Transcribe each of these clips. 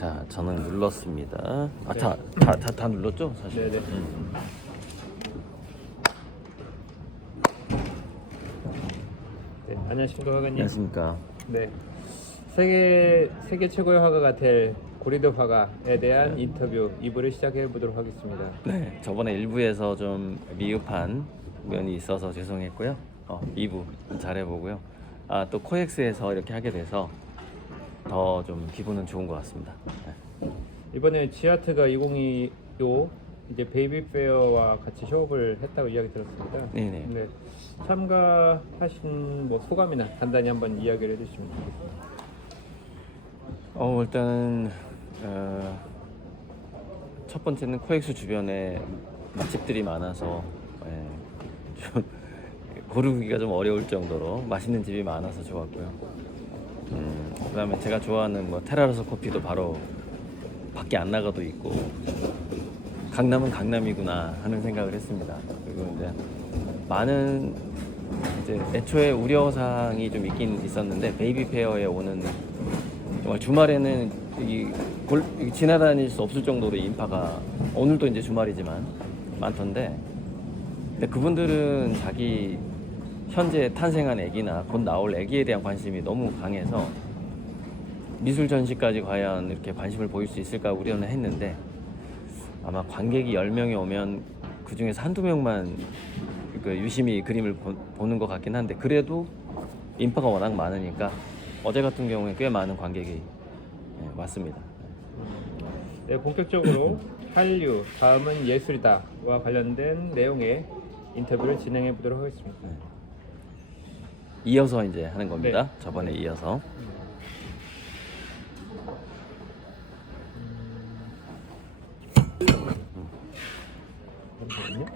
자, 저는 눌렀습니다. 아, 네. 다 눌렀죠, 사실. 네네. 네, 안녕하십니까 화가님. 안녕하십니까. 네, 세계 최고의 화가가 될 고리드 화가에 대한 인터뷰 2부를 시작해 보도록 하겠습니다. 네, 저번에 1부에서 좀 미흡한 면이 있어서 죄송했고요. 2부 잘해보고요. 아, 또 코엑스에서 이렇게 하게 돼서 더 좀 기분은 좋은 것 같습니다. 네. 이번에 지아트가 2025 이제 베이비 페어와 같이 협업을 했다고 이야기 들었습니다. 네네. 네, 참가하신 뭐 소감이나 간단히 한번 이야기를 해주시면 좋겠습니다. 일단은 첫 번째는 코엑스 주변에 맛집들이 많아서 좀 고르기가 좀 어려울 정도로 맛있는 집이 많아서 좋았고요. 그다음에 제가 좋아하는 뭐 테라로서 커피도 바로 밖에 안 나가도 있고 강남은 강남이구나 하는 생각을 했습니다. 그리고 이제 많은 이제 애초에 우려사항이 좀 있긴 있었는데 베이비 페어에 오는 정말 주말에는 이 지나다닐 수 없을 정도로 인파가 오늘도 이제 주말이지만 많던데, 근데 그분들은 자기 현재 탄생한 애기나 곧 나올 애기에 대한 관심이 너무 강해서 미술 전시까지 과연 이렇게 관심을 보일 수 있을까 우려는 했는데, 아마 관객이 10명이 오면 그 중에서 한두 명만 그 유심히 그림을 보는 것 같긴 한데, 그래도 인파가 워낙 많으니까 어제 같은 경우에 꽤 많은 관객이 왔습니다. 네, 본격적으로 한류 다음은 예술이다와 관련된 내용의 인터뷰를 진행해 보도록 하겠습니다. 이어서 이제 하는 겁니다. 네. 저번에 이어서. 잠시만요.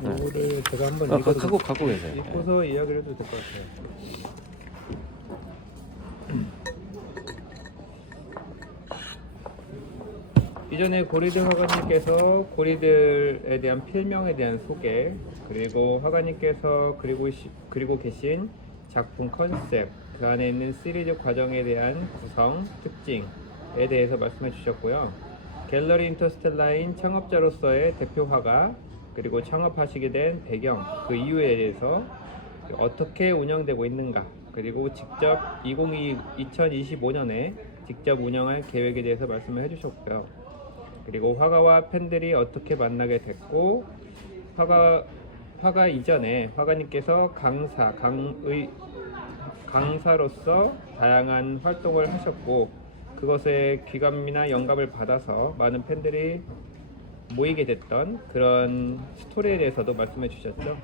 이거를 제가 한번 갖고 계세요. 읽고서 이야기를 해도 될 것 같아요. 이전에 고리드 화가님께서 고리들에 대한 필명에 대한 소개, 그리고 화가님께서 그리고 계신 작품 컨셉, 그 안에 있는 시리즈 과정에 대한 구성, 특징에 대해서 말씀해 주셨고요. 갤러리 인터스텔라인 창업자로서의 대표 화가, 그리고 창업하시게 된 배경, 그 이유에 대해서 어떻게 운영되고 있는가, 그리고 직접 2025년에 직접 운영할 계획에 대해서 말씀을 해주셨고요. 그리고 화가와 팬들이 어떻게 만나게 됐고, 화가 이전에 화가님께서 강사로서 다양한 활동을 하셨고, 그것에 귀감이나 영감을 받아서 많은 팬들이 모이게 됐던 그런 스토리에 대해서도 말씀해 주셨죠.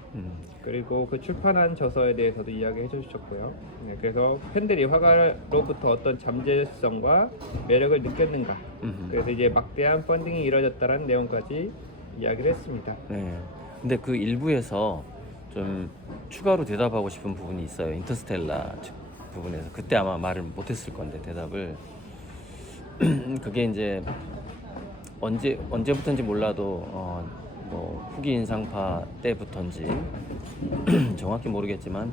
그리고 그 출판한 저서에 대해서도 이야기해 주셨고요. 네, 그래서 팬들이 화가로부터 어떤 잠재성과 매력을 느꼈는가, 그래서 이제 막대한 펀딩이 이루어졌다는 내용까지 이야기를 했습니다. 네. 근데 그 일부에서 좀 추가로 대답하고 싶은 부분이 있어요. 인터스텔라 부분에서. 그때 아마 말을 못했을 건데 대답을. 그게 이제 언제부터인지 몰라도 뭐 후기 인상파 때부터인지 정확히 모르겠지만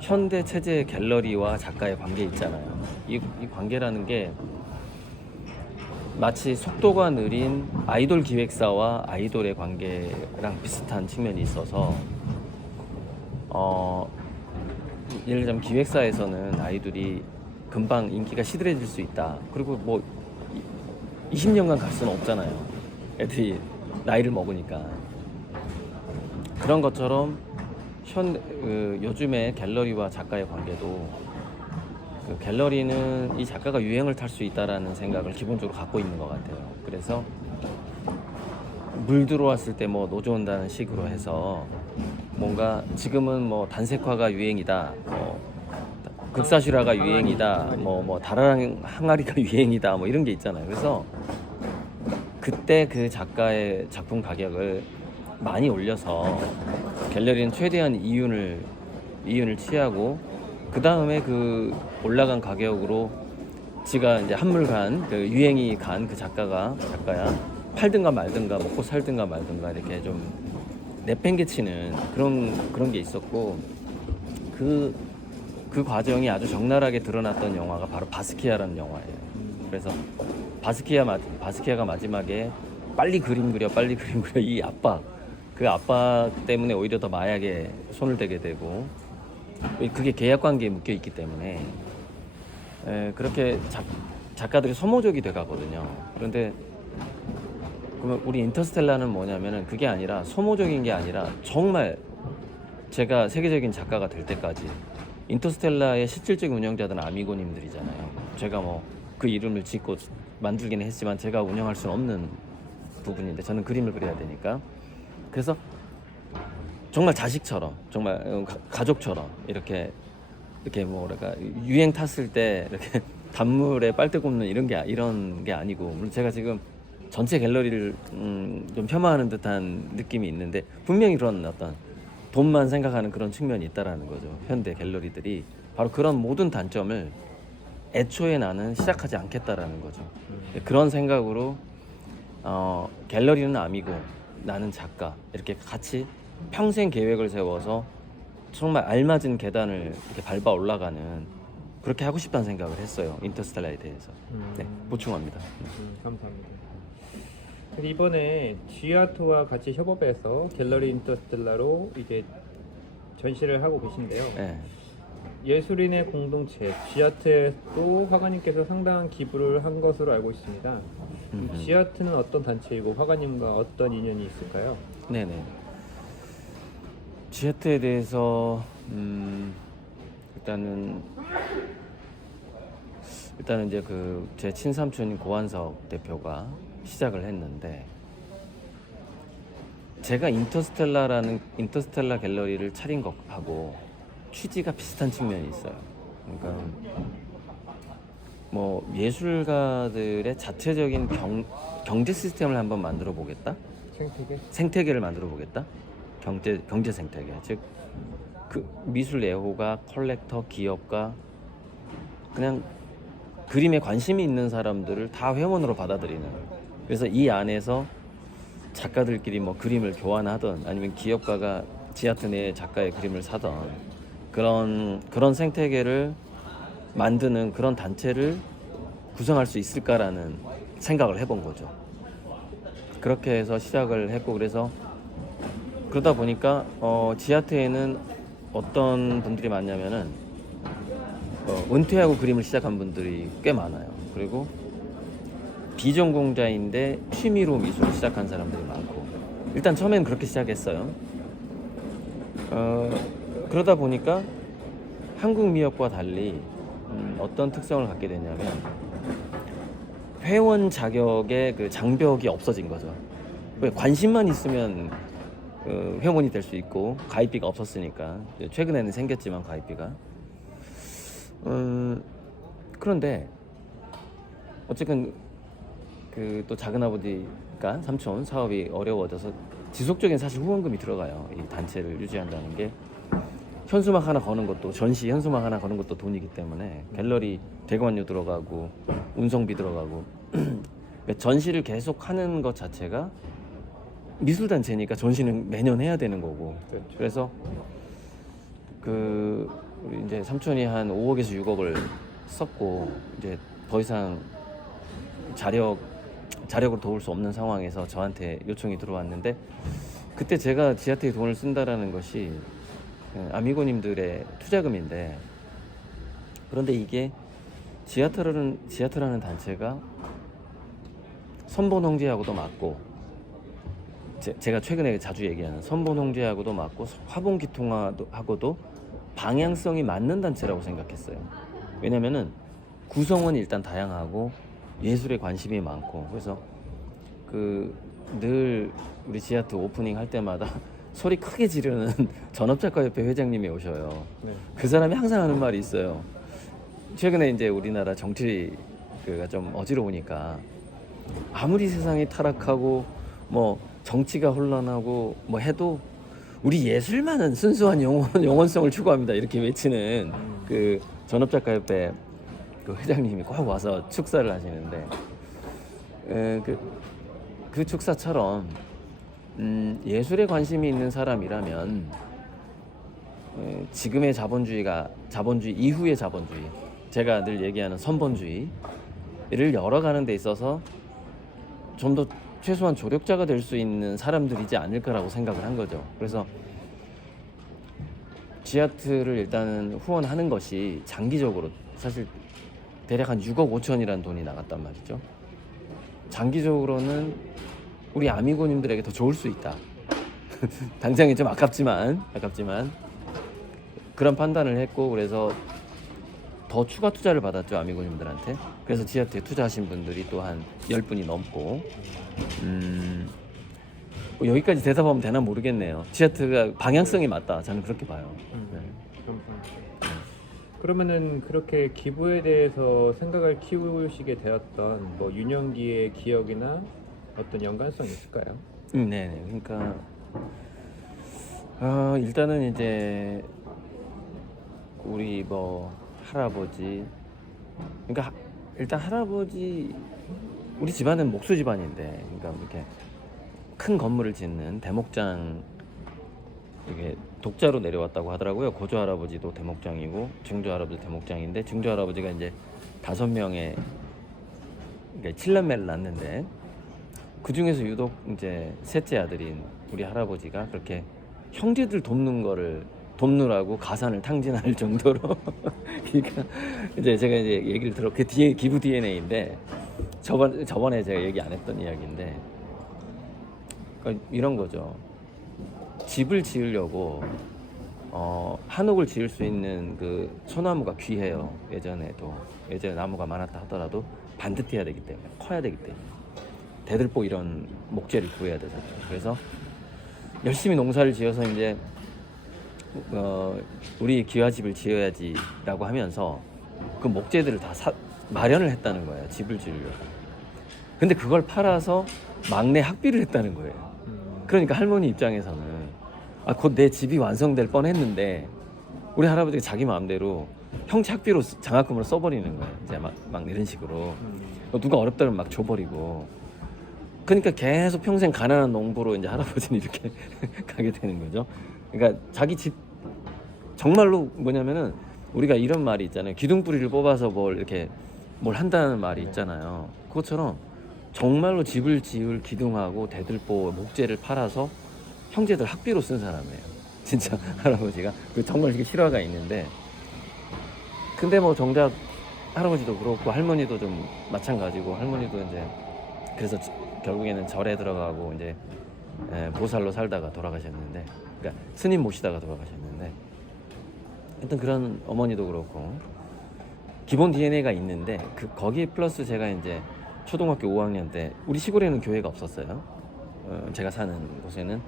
현대 체제 갤러리와 작가의 관계 있잖아요. 이 관계라는 게 마치 속도가 느린 아이돌 기획사와 아이돌의 관계랑 비슷한 측면이 있어서, 예를 들자면 기획사에서는 아이돌이 금방 인기가 시들해질 수 있다. 그리고 뭐 20년간 갈 수는 없잖아요. 애들이 나이를 먹으니까. 그런 것처럼 요즘에 갤러리와 작가의 관계도, 그 갤러리는 이 작가가 유행을 탈 수 있다라는 생각을 기본적으로 갖고 있는 것 같아요. 그래서 물 들어왔을 때 뭐 노져온다는 식으로 해서 뭔가 지금은 뭐 단색화가 유행이다, 극사실화가 유행이다, 뭐 다라랑 항아리가 유행이다, 뭐 이런 게 있잖아요. 그래서 그때 그 작가의 작품 가격을 많이 올려서 갤러리는 최대한 이윤을 취하고, 그 다음에 그 올라간 가격으로 지가 이제 한물간 그 유행이 간 그 작가야 팔든가 말든가 먹고 살든가 말든가 이렇게 좀 내팽개치는 그런 게 있었고, 그 과정이 아주 적나라하게 드러났던 영화가 바로 바스키아라는 영화예요. 그래서 바스키아가 마지막에 빨리 그림 그려 이 압박, 그 압박 때문에 오히려 더 마약에 손을 대게 되고, 그게 계약 관계에 묶여 있기 때문에 그렇게 작가들이 소모적이 돼 가거든요. 그런데 그러면 우리 인터스텔라는 뭐냐면은 그게 아니라 소모적인 게 아니라 정말 제가 세계적인 작가가 될 때까지, 인터스텔라의 실질적인 운영자들은 아미고님들이잖아요. 제가 뭐 그 이름을 짓고 만들기는 했지만 제가 운영할 수는 없는 부분인데, 저는 그림을 그려야 되니까. 그래서 정말 자식처럼, 정말 가족처럼 이렇게 뭐랄까, 유행 탔을 때 이렇게 단물에 빨대 굽는 이런 게 아니고, 물론 제가 지금 전체 갤러리를 좀 폄하하는 듯한 느낌이 있는데, 분명히 그런 어떤 돈만 생각하는 그런 측면이 있다라는 거죠. 현대 갤러리들이 바로 그런 모든 단점을 애초에 나는 시작하지 않겠다라는 거죠. 그런 생각으로 갤러리는 아미고 나는 작가, 이렇게 같이 평생 계획을 세워서 정말 알맞은 계단을 이렇게 밟아 올라가는, 그렇게 하고 싶다는 생각을 했어요. 인터스텔라에 대해서. 네, 보충합니다. 감사합니다. 근데 이번에 G아트와 같이 협업해서 갤러리 인터스텔라로 이제 전시를 하고 계신데요. 네. 예술인의 공동체 G아트에도 화가님께서 상당한 기부를 한 것으로 알고 있습니다. G아트는 어떤 단체이고 화가님과 어떤 인연이 있을까요? 네네. G아트에 대해서 일단은 이제 그 제 친삼촌인 고한석 대표가 시작을 했는데, 제가 인터스텔라 갤러리를 차린 것하고 취지가 비슷한 측면이 있어요. 그러니까 뭐 예술가들의 자체적인 경제 시스템을 한번 만들어 보겠다. 생태계를 만들어 보겠다. 경제 생태계. 즉 그 미술 애호가, 컬렉터, 기업가, 그냥 그림에 관심이 있는 사람들을 다 회원으로 받아들이는. 그래서 이 안에서 작가들끼리 뭐 그림을 교환하던, 아니면 기업가가 지아트 내 작가의 그림을 사던, 그런 생태계를 만드는 그런 단체를 구성할 수 있을까라는 생각을 해본 거죠. 그렇게 해서 시작을 했고, 그러다 보니까 지아트에는 어떤 분들이 많냐면은 은퇴하고 그림을 시작한 분들이 꽤 많아요. 그리고 비전공자인데 취미로 미술을 시작한 사람들이 많고, 일단 처음에는 그렇게 시작했어요. 그러다 보니까 한국 미역과 달리 어떤 특성을 갖게 되냐면, 회원 자격의 그 장벽이 없어진 거죠. 왜? 관심만 있으면 회원이 될 수 있고, 가입비가 없었으니까. 최근에는 생겼지만 가입비가. 그런데 어쨌든 그 또 작은아버지가 삼촌 사업이 어려워져서 지속적인 사실 후원금이 들어가요. 이 단체를 유지한다는 게 현수막 하나 거는 것도, 전시 현수막 하나 거는 것도 돈이기 때문에 갤러리 대관료 들어가고 운송비 들어가고 그러니까 전시를 계속 하는 것 자체가 미술 단체니까 전시는 매년 해야 되는 거고. 그렇죠. 그래서 우리 이제 삼촌이 한 5억에서 6억을 썼고, 이제 더 이상 자력으로 도울 수 없는 상황에서 저한테 요청이 들어왔는데, 그때 제가 지아트에 돈을 쓴다라는 것이 아미고님들의 투자금인데, 그런데 이게 지아트라는 단체가 선본 형제하고도 맞고, 제가 최근에 자주 얘기하는 선본 형제하고도 맞고 화본기통하고도 방향성이 맞는 단체라고 생각했어요. 왜냐면은 구성원이 일단 다양하고 예술에 관심이 많고, 그래서 늘 우리 지아트 오프닝 할 때마다 소리 크게 지르는 전업작가협회 회장님이 오셔요. 네. 그 사람이 항상 하는 말이 있어요. 최근에 이제 우리나라 정치가 좀 어지러우니까, 아무리 세상이 타락하고 뭐 정치가 혼란하고 뭐 해도 우리 예술만은 순수한 영원성을 추구합니다, 이렇게 외치는 그 전업작가협회 그 회장님이 꼭 와서 축사를 하시는데, 그 축사처럼 예술에 관심이 있는 사람이라면 지금의 자본주의 이후의 자본주의, 제가 늘 얘기하는 선본주의, 열어가는 데 있어서 좀 더 최소한 조력자가 될 수 있는 사람들이지 않을까라고 생각을 한 거죠. 그래서 지하트를 일단은 후원하는 것이 장기적으로 사실 대략 한 6억 5천이라는 돈이 나갔단 말이죠. 장기적으로는 우리 아미고님들에게 더 좋을 수 있다. 당장에 좀 아깝지만 그런 판단을 했고, 그래서 더 추가 투자를 받았죠, 아미고님들한테. 그래서 지하트에 투자하신 분들이 또 한 10분이 넘고, 뭐 여기까지 대답하면 되나 모르겠네요. 지하트가 방향성이 맞다, 저는 그렇게 봐요. 네. 그러면은 그렇게 기부에 대해서 생각을 키우시게 되었던 뭐 유년기의 기억이나 어떤 연관성이 있을까요? 네, 그러니까 일단은 이제 우리 뭐 할아버지, 그러니까 일단 할아버지, 우리 집안은 목수 집안인데, 그러니까 이렇게 큰 건물을 짓는 대목장, 이게 독자로 내려왔다고 하더라고요. 고조 할아버지도 대목장이고 증조 할아버지 대목장인데, 증조 할아버지가 이제 5명의 그러니까 7남매를 낳는데, 그 중에서 유독 이제 셋째 아들인 우리 할아버지가 그렇게 형제들 돕느라고 가산을 탕진할 정도로 그러니까 이제 제가 이제 얘기를 들어, 그 뒤에 기부 DNA인데, 저번에 제가 얘기 안 했던 이야기인데, 그러니까 이런 거죠. 집을 지으려고 한옥을 지을 수 있는 그 소나무가 귀해요. 예전에 나무가 많았다 하더라도 반듯해야 되기 때문에, 커야 되기 때문에 대들보 이런 목재를 구해야 되잖아요. 그래서 열심히 농사를 지어서 이제 우리 기와집을 지어야지라고 하면서 그 목재들을 다 마련을 했다는 거예요, 집을 지으려고. 근데 그걸 팔아서 막내 학비를 했다는 거예요. 그러니까 할머니 입장에서는 곧 내 집이 완성될 뻔했는데 우리 할아버지가 자기 마음대로 형제 학비로 장학금을 써버리는 거예요. 이제 막 이런 식으로 누가 어렵다면 막 줘버리고. 그러니까 계속 평생 가난한 농부로 이제 할아버지는 이렇게 가게 되는 거죠. 그러니까 자기 집, 정말로 뭐냐면은 우리가 이런 말이 있잖아요. 기둥뿌리를 뽑아서 뭘 한다는 말이 있잖아요. 그것처럼 정말로 집을 지을 기둥하고 대들보 목재를 팔아서 형제들 학비로 쓴 사람이에요. 진짜 할아버지가. 정말 이게 실화가 있는데, 근데 뭐 정작 할아버지도 그렇고 할머니도 좀 마찬가지고, 할머니도 이제 그래서 결국에는 절에 들어가고 이제 보살로 살다가 돌아가셨는데, 그러니까 스님 모시다가 돌아가셨는데, 하여튼 그런 어머니도 그렇고 기본 DNA가 있는데, 거기에 플러스 제가 이제 초등학교 5학년 때, 우리 시골에는 교회가 없었어요. 제가 사는 곳에는.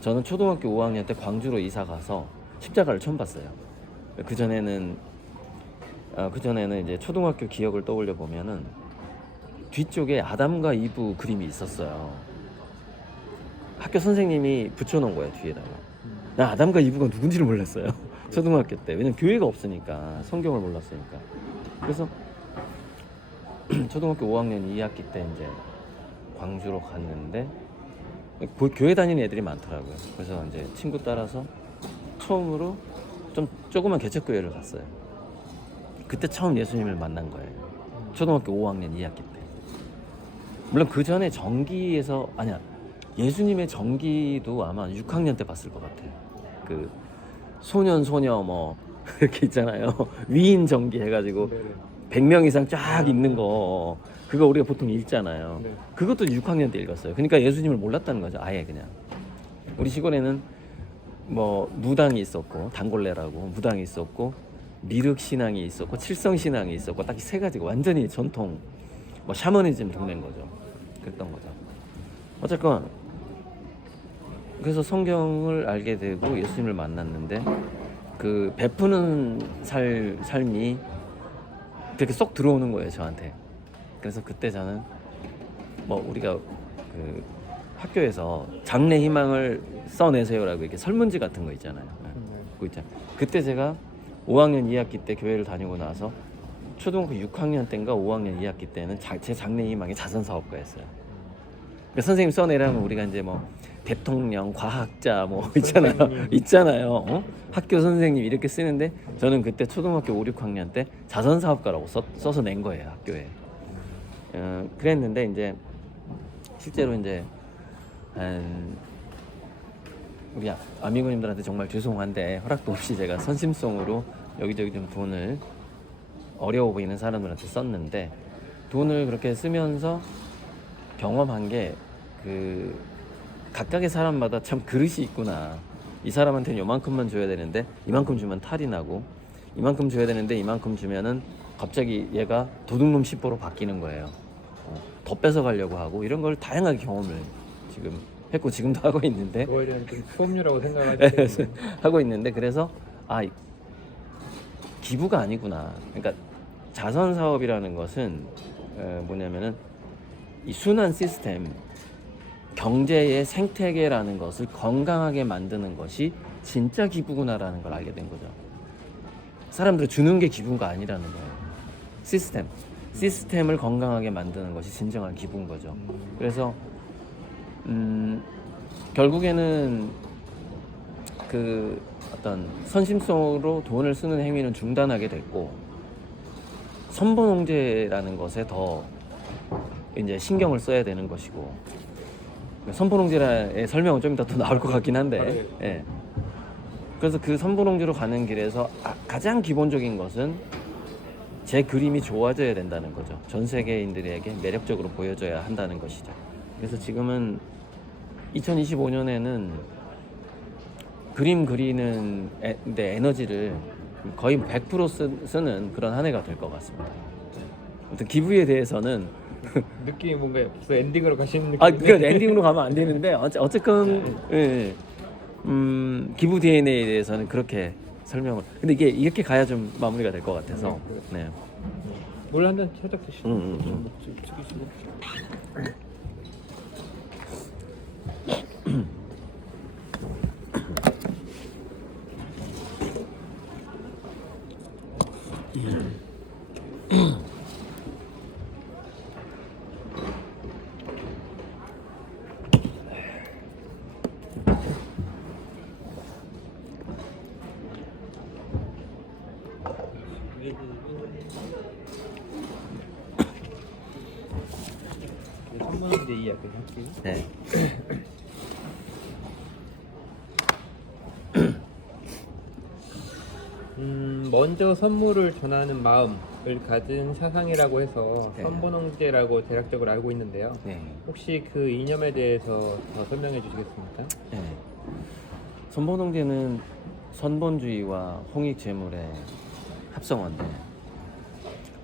저는 초등학교 5학년 때 광주로 이사 가서 십자가를 처음 봤어요. 그 전에는 이제 초등학교 기억을 떠올려 보면은 뒤쪽에 아담과 이브 그림이 있었어요. 학교 선생님이 붙여놓은 거예요, 뒤에다가. 나 아담과 이브가 누군지를 몰랐어요. 초등학교 때. 왜냐면 교회가 없으니까, 성경을 몰랐으니까. 그래서 초등학교 5학년 2학기 때 이제 광주로 갔는데, 교회 다니는 애들이 많더라고요. 그래서 이제 친구 따라서 처음으로 좀 조그만 개척교회를 갔어요. 그때 처음 예수님을 만난 거예요. 초등학교 5학년 2학기 때. 물론 그 전에 정기에서, 아니야, 예수님의 정기도 아마 6학년 때 봤을 것 같아요. 그 소녀 뭐 이렇게 있잖아요. 위인 정기 해가지고 100명 이상 쫙 있는 거, 그거 우리가 보통 읽잖아요. 네. 그것도 6학년 때 읽었어요. 그러니까 예수님을 몰랐다는 거죠, 아예. 그냥 우리 시골에는 뭐 무당이 있었고, 단골레라고 무당이 있었고, 미륵 신앙이 있었고, 칠성 신앙이 있었고, 딱 세 가지가 완전히 전통 뭐 샤머니즘 동네인 거죠. 그랬던 거죠. 어쨌건 그래서 성경을 알게 되고 예수님을 만났는데, 그 베푸는 삶이 그렇게 쏙 들어오는 거예요, 저한테. 그래서 그때 저는 뭐 우리가 그 학교에서 장래 희망을 써내세요라고 이렇게 설문지 같은 거 있잖아요. 그거 있잖아요. 그때 제가 5학년 2학기 때 교회를 다니고 나서 초등학교 6학년 때인가 5학년 2학기 때는 제 장래 희망이 자선사업가였어요. 그러니까 선생님 써내라면 우리가 이제 뭐 대통령, 과학자 뭐 있잖아요. 학교 선생님 이렇게 쓰는데, 저는 그때 초등학교 5, 6학년 때 자선사업가라고 써서 낸 거예요, 학교에. 그랬는데 이제 실제로 이제 우리 아미고님들한테 정말 죄송한데 허락도 없이 제가 선심성으로 여기저기 좀 돈을 어려워 보이는 사람들한테 썼는데, 돈을 그렇게 쓰면서 경험한 게 그 각각의 사람마다 참 그릇이 있구나. 이 사람한테는 요만큼만 줘야 되는데 이만큼 주면 탈이 나고, 이만큼 줘야 되는데 이만큼 주면은 갑자기 얘가 도둑놈 10호로 바뀌는 거예요. 더 뺏어가려고 하고, 이런 걸 다양하게 경험을 지금 했고 지금도 하고 있는데, 그거에 대한 좀 수업료라고 생각하지. 하고 있는데, 그래서 기부가 아니구나. 그러니까 자선 사업이라는 것은 뭐냐면은 이 순환 시스템, 경제의 생태계라는 것을 건강하게 만드는 것이 진짜 기부구나라는 걸 알게 된 거죠. 사람들을 주는 게 기부가 아니라는 거예요. 시스템을 건강하게 만드는 것이 진정한 기부인 거죠. 그래서 결국에는 그 어떤 선심성으로 돈을 쓰는 행위는 중단하게 됐고, 선본홍제라는 것에 더 이제 신경을 써야 되는 것이고, 선본홍제의 설명은 좀 이따 또 나올 것 같긴 한데, 예. 그래서 그 선본홍제로 가는 길에서 가장 기본적인 것은 제 그림이 좋아져야 된다는 거죠. 전 세계인들에게 매력적으로 보여져야 한다는 것이죠. 그래서 지금은 2025년에는 그림 그리는 데 에너지를 거의 100% 쓰는 그런 한 해가 될 것 같습니다. 아무튼 기부에 대해서는 느낌이 뭔가 벌써 엔딩으로 가시는 느낌. 그러니까 엔딩으로 가면 안 되는데 어쨌건 기부 DNA에 대해서는 그렇게 설명을. 근데 이게 이렇게 가야 좀 마무리가 될 것 같아서. 네. 물 한 잔 살짝 드시고. 선물인데 이야기 할게요. 네. 먼저 선물을 전하는 마음을 가진 사상이라고 해서 네. 선본홍제라고 대략적으로 알고 있는데요. 네. 혹시 그 이념에 대해서 더 설명해 주시겠습니까? 네. 선본홍제는 선본주의와 홍익재물의 합성어인데,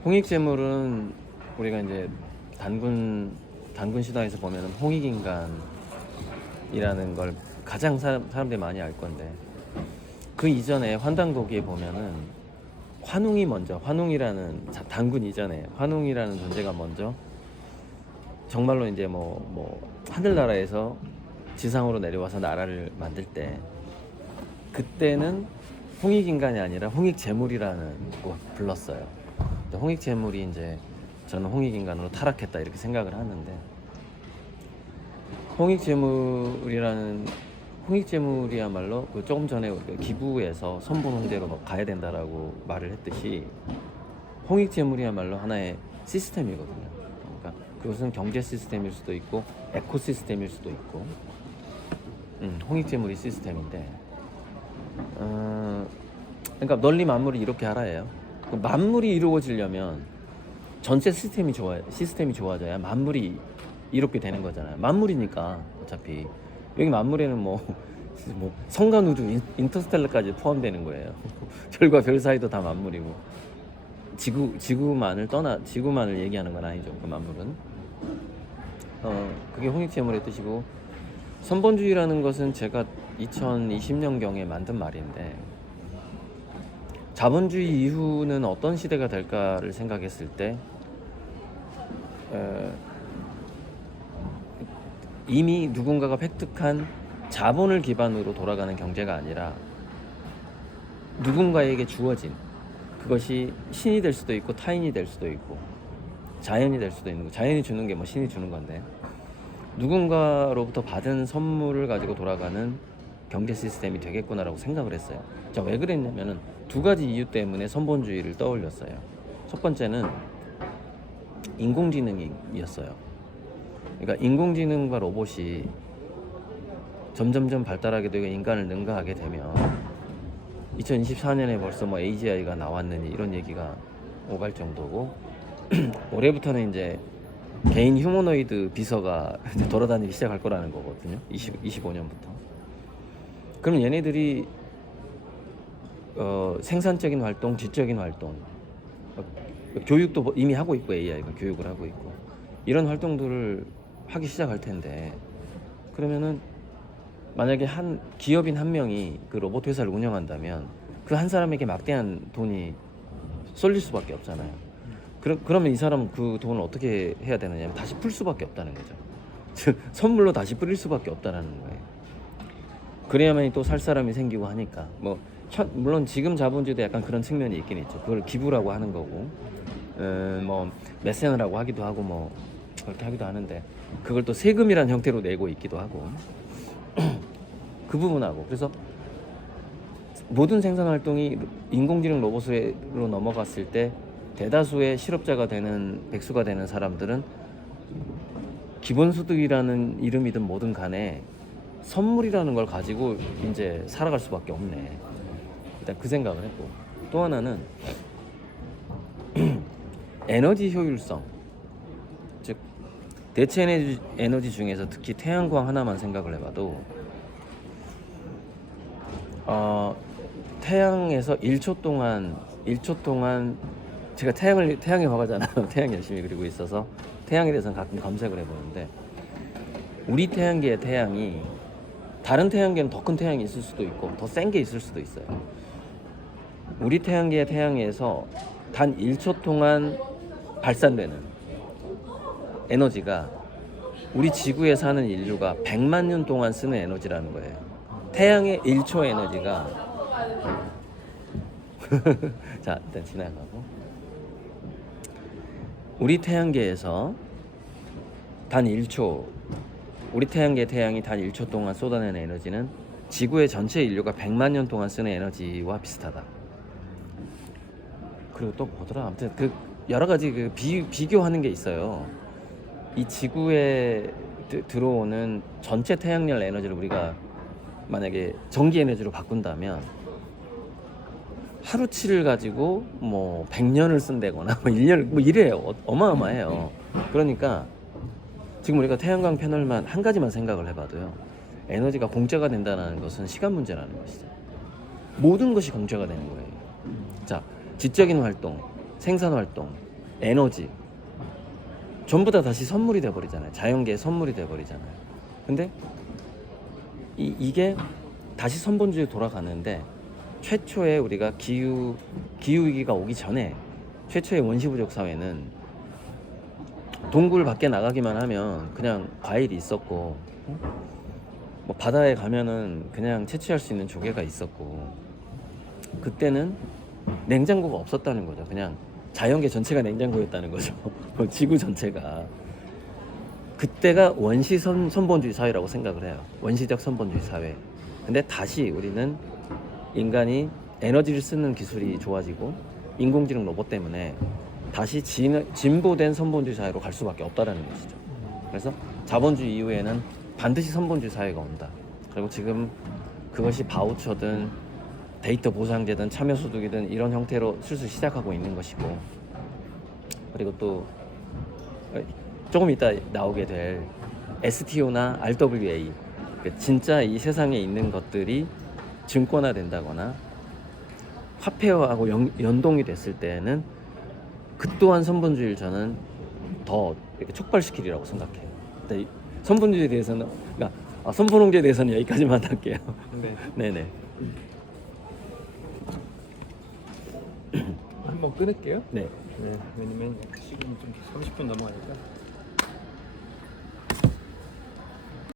홍익재물은 우리가 이제 단군 신화에서 보면은 홍익인간이라는 걸 가장 사람들이 많이 알 건데, 그 이전에 환단고기에 보면은 환웅이라는 단군 이전에 환웅이라는 존재가 먼저 정말로 이제 뭐 하늘나라에서 지상으로 내려와서 나라를 만들 때, 그때는 홍익인간이 아니라 홍익재물이라는 거 불렀어요. 홍익재물이 이제 저는 홍익인간으로 타락했다 이렇게 생각을 하는데, 홍익재물이야말로 그 조금 전에 기부에서 선본홍제로 가야 된다라고 말을 했듯이, 홍익재물이야말로 하나의 시스템이거든요. 그러니까 그것은 경제 시스템일 수도 있고 에코 시스템일 수도 있고, 홍익재물이 시스템인데, 그러니까 널리 만물이 이렇게 하라예요. 만물이 이루어지려면 전체 시스템이 좋아져야 만물이 이렇게 되는 거잖아요. 만물이니까 어차피 여기 만물에는 뭐 성간 우주 인터스텔라까지 포함되는 거예요. 별과 별 사이도 다 만물이고, 지구만을 얘기하는 건 아니죠. 그 만물은 그게 홍익재물의 뜻이고, 선본주의라는 것은 제가 2020년경에 만든 말인데, 자본주의 이후는 어떤 시대가 될까를 생각했을 때 이미 누군가가 획득한 자본을 기반으로 돌아가는 경제가 아니라 누군가에게 주어진, 그것이 신이 될 수도 있고 타인이 될 수도 있고 자연이 될 수도 있는 거. 자연이 주는 게 뭐 신이 주는 건데, 누군가로부터 받은 선물을 가지고 돌아가는 경제 시스템이 되겠구나라고 생각을 했어요. 자, 왜 그랬냐면은 두 가지 이유 때문에 선본주의를 떠올렸어요. 첫 번째는 인공지능이었어요. 그러니까 인공지능과 로봇이 점점점 발달하게 되고 인간을 능가하게 되면 2024년에 벌써 뭐 AGI가 나왔느니 이런 얘기가 오갈 정도고 올해부터는 이제 개인 휴머노이드 비서가 이제 돌아다니기 시작할 거라는 거거든요. 25년부터. 그럼 얘네들이 생산적인 활동, 지적인 활동, 교육도 이미 하고 있고 AI가 교육을 하고 있고 이런 활동들을 하기 시작할 텐데 그러면은 만약에 한 기업인 한 명이 그 로봇 회사를 운영한다면 그 한 사람에게 막대한 돈이 쏠릴 수밖에 없잖아요. 그러면 이 사람은 그 돈을 어떻게 해야 되느냐? 다시 풀 수밖에 없다는 거죠. 즉 선물로 다시 뿌릴 수밖에 없다는 거예요. 그래야만이 또 살 사람이 생기고 하니까 물론 지금 자본주의도 약간 그런 측면이 있긴 있죠. 그걸 기부라고 하는 거고 뭐 메세너라고 하기도 하고 뭐 그렇게 하기도 하는데 그걸 또 세금이란 형태로 내고 있기도 하고 그 부분하고 그래서 모든 생산 활동이 인공지능 로봇으로 넘어갔을 때 대다수의 실업자가 되는 백수가 되는 사람들은 기본소득이라는 이름이든 뭐든 간에 선물이라는 걸 가지고 이제 살아갈 수밖에 없네. 일단 그 생각을 했고 또 하나는 에너지 효율성 즉 대체 에너지 중에서 특히 태양광 하나만 생각을 해봐도 태양에서 1초 동안 제가 태양에 화가잖아요. 태양 열심히 그리고 있어서 태양에 대해서는 가끔 검색을 해보는데 우리 태양계의 태양이 다른 태양계는 더 큰 태양이 있을 수도 있고 더 센 게 있을 수도 있어요. 우리 태양계의 태양에서 단 1초 동안 발산되는 에너지가 우리 지구에 사는 인류가 100만 년 동안 쓰는 에너지라는 거예요. 태양의 1초 에너지가 자 일단 지나가고 우리 태양계에서 단 1초 우리 태양계 태양이 단 1초 동안 쏟아내는 에너지는 지구의 전체 인류가 100만 년 동안 쓰는 에너지와 비슷하다. 그리고 또 뭐더라? 아무튼 그 여러 가지 그 비교하는 게 있어요. 이 지구에 들어오는 전체 태양열 에너지를 우리가 만약에 전기 에너지로 바꾼다면 하루치를 가지고 뭐 100년을 쓴다거나 뭐 1년을 뭐 이래요. 어마어마해요. 그러니까 지금 우리가 태양광 패널만 한 가지만 생각을 해봐도요. 에너지가 공짜가 된다는 것은 시간 문제라는 것이죠. 모든 것이 공짜가 되는 거예요. 자, 지적인 활동, 생산 활동, 에너지 전부 다 다시 선물이 돼버리잖아요. 자연계의 선물이 돼버리잖아요. 근데 이게 다시 선본주의로 돌아가는데 최초에 우리가 기후위기가 오기 전에 최초의 원시부족 사회는 동굴 밖에 나가기만 하면 그냥 과일이 있었고 뭐 바다에 가면은 그냥 채취할 수 있는 조개가 있었고 그때는 냉장고가 없었다는 거죠. 그냥 자연계 전체가 냉장고였다는 거죠. 지구 전체가. 그때가 원시 선본주의 사회라고 생각을 해요. 원시적 선본주의 사회. 근데 다시 우리는 인간이 에너지를 쓰는 기술이 좋아지고 인공지능 로봇 때문에 다시 진보된 선본주의 사회로 갈 수밖에 없다라는 것이죠. 그래서 자본주의 이후에는 반드시 선본주의 사회가 온다. 그리고 지금 그것이 바우처든 데이터 보상제든 참여소득이든 이런 형태로 슬슬 시작하고 있는 것이고 그리고 또 조금 이따 나오게 될 STO나 RWA 진짜 이 세상에 있는 것들이 증권화 된다거나 화폐화하고 연동이 됐을 때는 그 또한 선본주의를 저는 더 이렇게 촉발시키리라고 생각해요. 근데 선본주의에 대해서는 선분홍제에 대해서는 여기까지만 할게요. 네. 네네. 한번 끊을게요. 네. 네. 왜냐면 지금 좀 30분 넘어가니까.